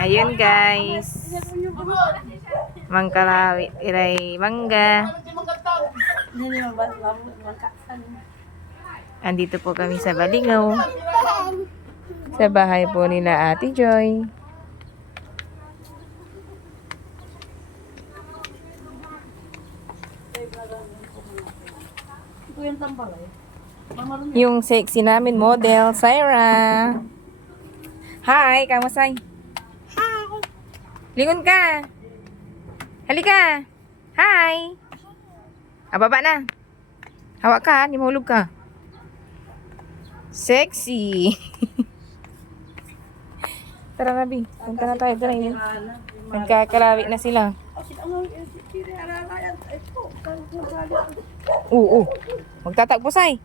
Ayun guys. Mangkalawi iray mangga. Andito po kami sa Balingaw. Sa bahay po nila Ate Joy. Yung sexy namin model, Syra. Hi, kamusay? Hi. Lingon ka. Halika. Hi. Baba na. Hawak ka, hindi mahulog ka. Sexy. Tara na, Bi. Punta na tayo. Tara, yun. Nagkakalawi na sila. Oo. Magtatakbo, Say.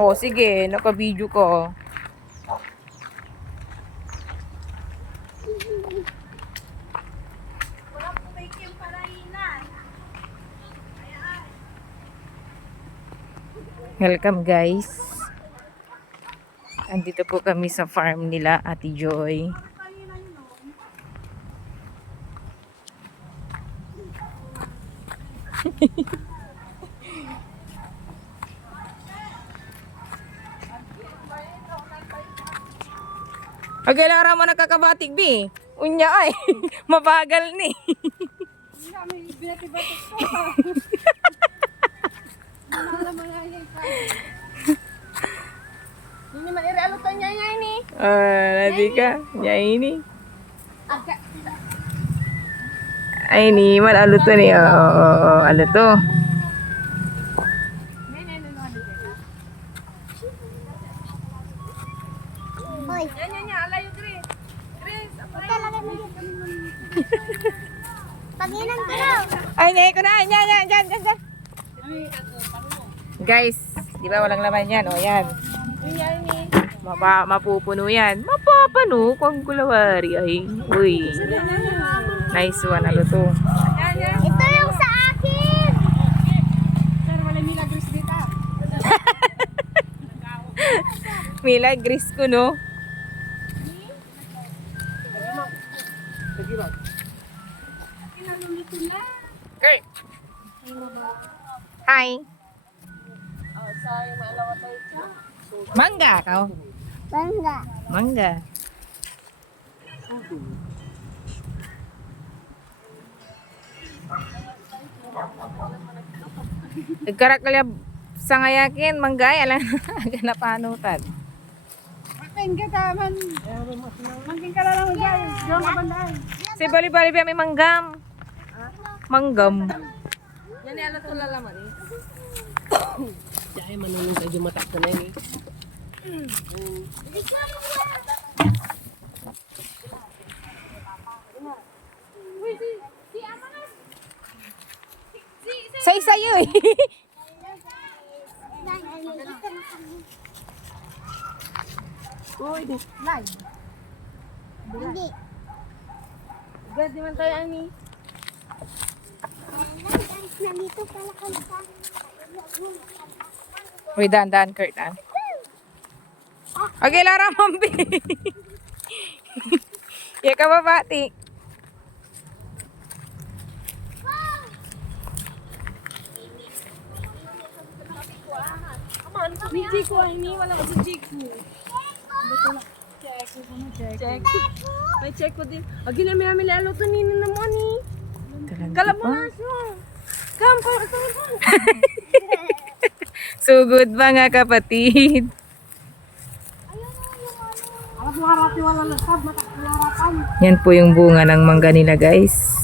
Oh, sige. Naka-video ko. Welcome guys. Andito po kami sa farm nila Ate Joy. Okay, Lara mo nakakabatig, Bi. Unya ay, mabagal ni. Ini man iri-alutan niya ini. Nabi ka, niya ini. Ay, ni, malaluto ni. Oo, aluto. Hoy. Nya, alayo Chris. Chris, Paginan ko daw. Ay, niya ko na. Yan. Guys, di ba walang laman yan? O, yan. Mapupuno yan. Mapapano kung kulawari ay. Uy. Nice one. Ano to? Ito yung sa akin. Pero wala milagros dito. Milagris ko, no? Kurt. Hi. Mangga ka. Bangga. Mangga. Nagkarak kalya sa ngayakin, manggay, alam na panutan. Makin kita man. Makin ka lang guys. Diyan ka banday. Si bali-bali ba may manggam? Manggam. Yan ni alat wala laman eh. Diyan manunong sa jumatak na ni. Say-sayo eh. Uy, live. Hindi. Gad di man tayo ani. Nandito pala kami sa... Uy, daan, Kurt. Okay, Lara, mambi. Ya ka babati. Ni Chico ini wala ko si Chico. Check. May check ko din. Agi na may lalo to ni naman ni. Kala mo na siya. Kam. So good mga kapatid. Yan po yung bunga ng mangga nila guys.